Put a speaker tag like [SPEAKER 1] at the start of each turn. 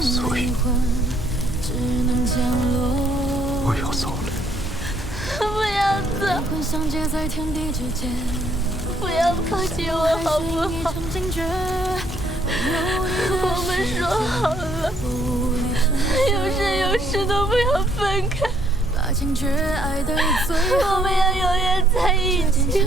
[SPEAKER 1] 所以，我要走了。
[SPEAKER 2] 不要走！不要抛弃我，好不好？我们说好了，有生有世都不要分开。我们要永远在一起。